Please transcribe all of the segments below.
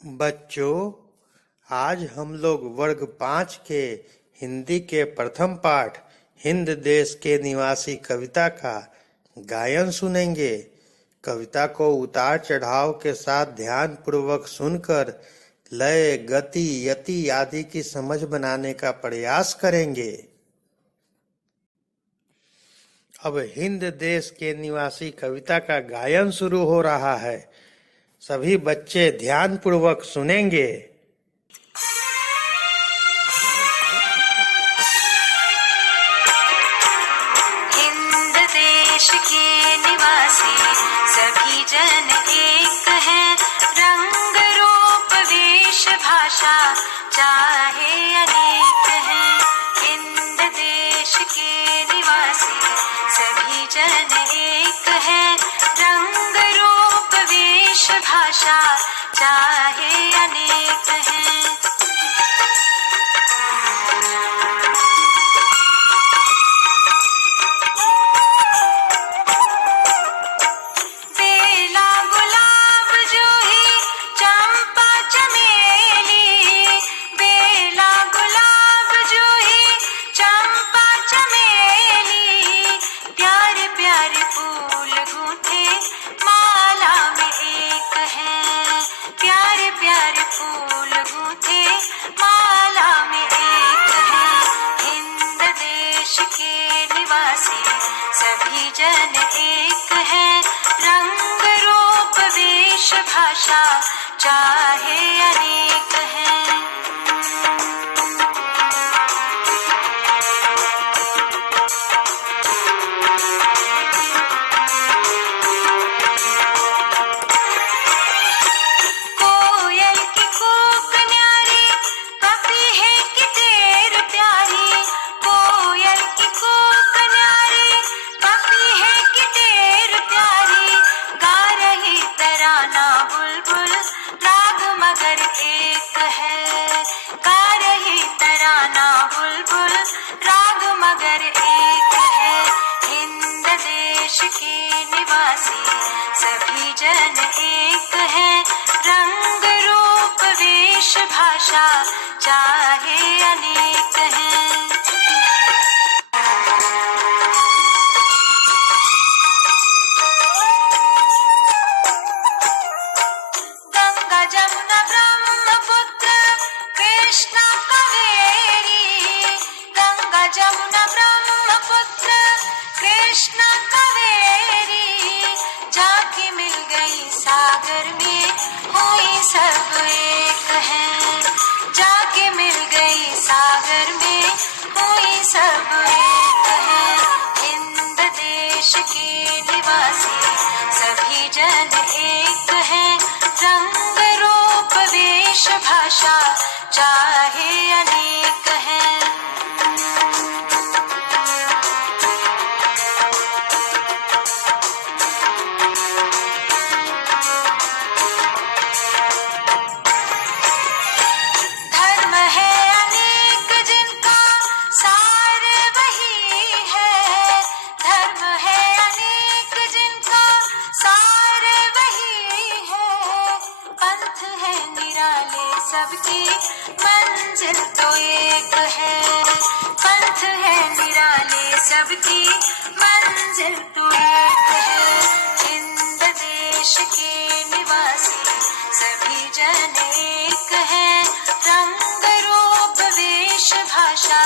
बच्चों, आज हम लोग वर्ग 5 के हिंदी के प्रथम पाठ हिंद देश के निवासी कविता का गायन सुनेंगे। कविता को उतार चढ़ाव के साथ ध्यान पूर्वक सुनकर लय, गति, यति आदि की समझ बनाने का प्रयास करेंगे। अब हिंद देश के निवासी कविता का गायन शुरू हो रहा है। सभी बच्चे ध्यान पूर्वक सुनेंगे। हिंद देश के निवासी सभी जन एक हैं, रंग रूप वेश भाषा चाहे अनेक हैं। हिंद देश के निवासी सभी जन एक हैं, रंग रूप वेश भाषा चाहे अनेक हैं। बेला गुलाब जूही चंपा चमेली, बेला गुलाब जूही चंपा चमेली, प्यारे प्यारे फूल गूंथे माला में एक हैं, प्यारे प्यारे फूल गूंथे माला में एक हैं। हिंद देश के निवासी सभी जन एक हैं, रंग रूप वेश भाषा चाहे अनेक हैं। कोयल की कूक न्यारी, पपीहे की टेर प्यारी, कोयल की कूक न्यारी, पपीहे की टेर प्यारी, गा रही तराना बुलबुल राग मगर एक है, गा रही तराना बुलबुल राग मगर एक है। हिंद देश के निवासी सभी जन एक हैं, रंग रूप वेश भाषा चाहे अनेक हैं। गंगा जमुना ब्रह्मपुत्र कृष्णा कावेरी, गंगा जमुना ब्रह्मपुत्र कृष्णा कावेरी, जाके मिल गई सागर में हुई सब एक हैं, जाके मिल गई सागर में हुई सब एक हैं। हिंद देश के निवासी सभी जन एक हैं, रंग रूप वेश भाषा चाहे अनेक हैं। धर्म है अनेक जिनका सार वही है, धर्म है अनेक जिनका सार वही है, पंथ है निराले सबकी मंजिल तो एक है, पंथ है निराले सबकी मंजिल तो एक है। हिंद देश के निवासी सभी जन एक हैं, रंग रूप वेश भाषा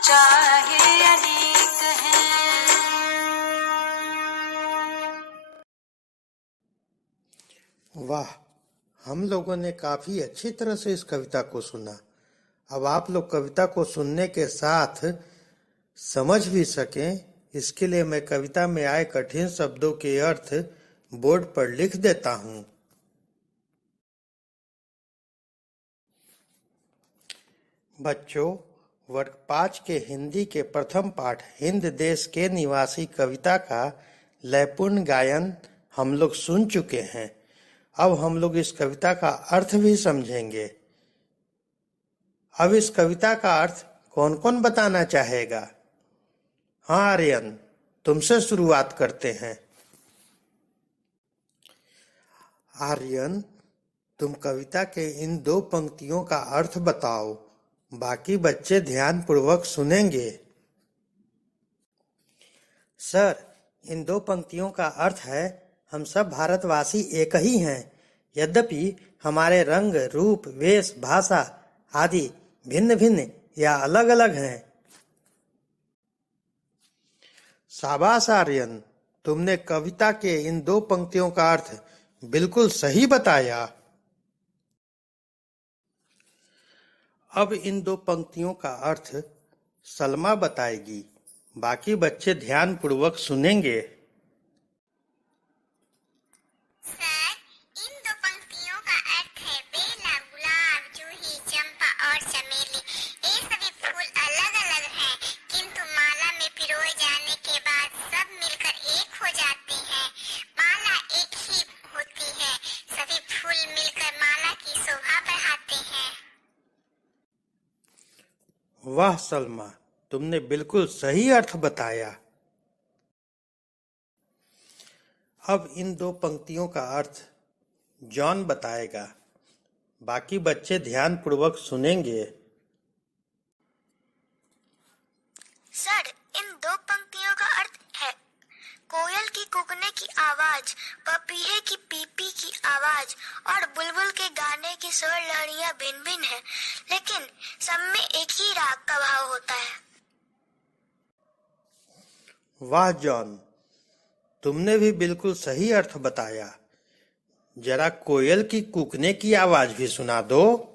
चाहे अनेक हैं। वाह, हम लोगों ने काफी अच्छी तरह से इस कविता को सुना। अब आप लोग कविता को सुनने के साथ समझ भी सकें, इसके लिए मैं कविता में आए कठिन शब्दों के अर्थ बोर्ड पर लिख देता हूँ। बच्चों, वर्ग 5 के हिंदी के प्रथम पाठ हिंद देश के निवासी कविता का लयपूर्ण गायन हम लोग सुन चुके हैं। अब हम लोग इस कविता का अर्थ भी समझेंगे। अब इस कविता का अर्थ कौन कौन बताना चाहेगा? हाँ आर्यन, तुमसे शुरुआत करते हैं। आर्यन, तुम कविता के इन 2 पंक्तियों का अर्थ बताओ, बाकी बच्चे ध्यानपूर्वक सुनेंगे। सर, इन 2 पंक्तियों का अर्थ है, हम सब भारतवासी एक ही हैं, यद्यपि हमारे रंग, रूप, वेश, भाषा आदि भिन्न भिन्न या अलग अलग हैं। शाबाश आर्यन, तुमने कविता के इन 2 पंक्तियों का अर्थ बिल्कुल सही बताया। अब इन 2 पंक्तियों का अर्थ सलमा बताएगी, बाकी बच्चे ध्यानपूर्वक सुनेंगे। सर, इन 2 पंक्तियों का अर्थ है, बेला, गुलाब, जूही, चंपा और चमेली ये सभी फूल अलग अलग हैं, किंतु माला में पिरोए जाने के बाद सब मिलकर एक हो जाते हैं। माला एक ही होती है, सभी फूल मिलकर माला की शोभा बढ़ाते हैं। वाह सलमा, तुमने बिल्कुल सही अर्थ बताया। अब इन 2 पंक्तियों का अर्थ जॉन बताएगा, बाकी बच्चे ध्यानपूर्वक सुनेंगे। सर, इन 2 पंक्तियों का अर्थ है, कोयल की कूकने की आवाज, पपीहे की पीपी की आवाज और बुलबुल के गाने की स्वर लहरियां भिन्न भिन्न है, लेकिन सब में एक ही राग का भाव होता है। वाह जॉन, तुमने भी बिल्कुल सही अर्थ बताया। जरा कोयल की कूकने की आवाज भी सुना दो।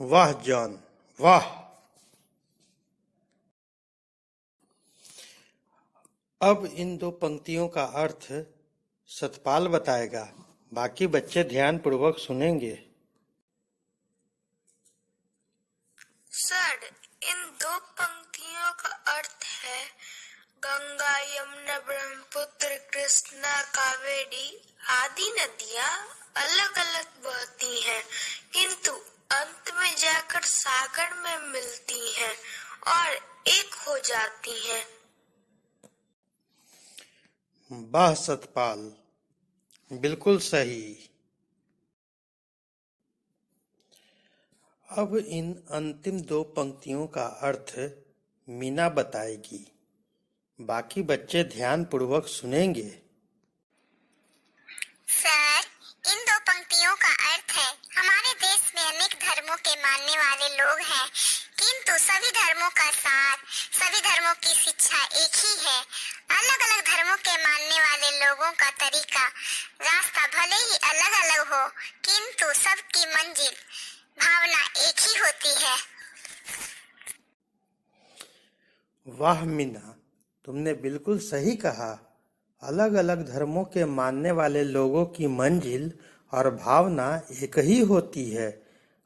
वाह जॉन, वाह। अब इन 2 पंक्तियों का अर्थ सतपाल बताएगा, बाकी बच्चे ध्यानपूर्वक सुनेंगे। सर, इन 2 पंक्तियों का अर्थ है, गंगा, यमुना, ब्रह्मपुत्र, कृष्णा, कावेरी आदि नदियां अलग अलग बहती हैं, किंतु अंत में जाकर सागर में मिलती हैं और एक हो जाती हैं। वाह सतपाल, बिल्कुल सही। अब इन अंतिम 2 पंक्तियों का अर्थ मीना बताएगी, बाकी बच्चे ध्यानपूर्वक सुनेंगे। सर, इन 2 पंक्तियों का अर्थ है, हमारे देश में अनेक धर्मों के मानने वाले लोग हैं, किंतु सभी धर्मों का सार, सभी धर्मों की शिक्षा एक ही है। अलग अलग धर्मों के मानने वाले लोगों का तरीका, रास्ता भले ही अलग अलग हो, किंतु सबकी मंजिल, भावना एक ही होती है। वाह मीना, तुमने बिल्कुल सही कहा। अलग अलग धर्मों के मानने वाले लोगों की मंजिल और भावना एक ही होती है,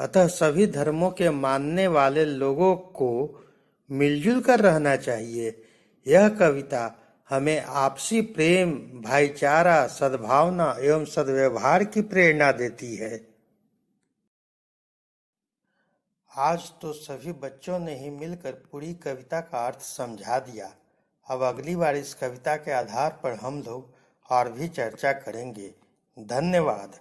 अतः सभी धर्मों के मानने वाले लोगों को मिलजुल कर रहना चाहिए। यह कविता हमें आपसी प्रेम, भाईचारा, सद्भावना एवं सद्व्यवहार की प्रेरणा देती है। आज तो सभी बच्चों ने ही मिलकर पूरी कविता का अर्थ समझा दिया। अब अगली बार इस कविता के आधार पर हम लोग और भी चर्चा करेंगे। धन्यवाद।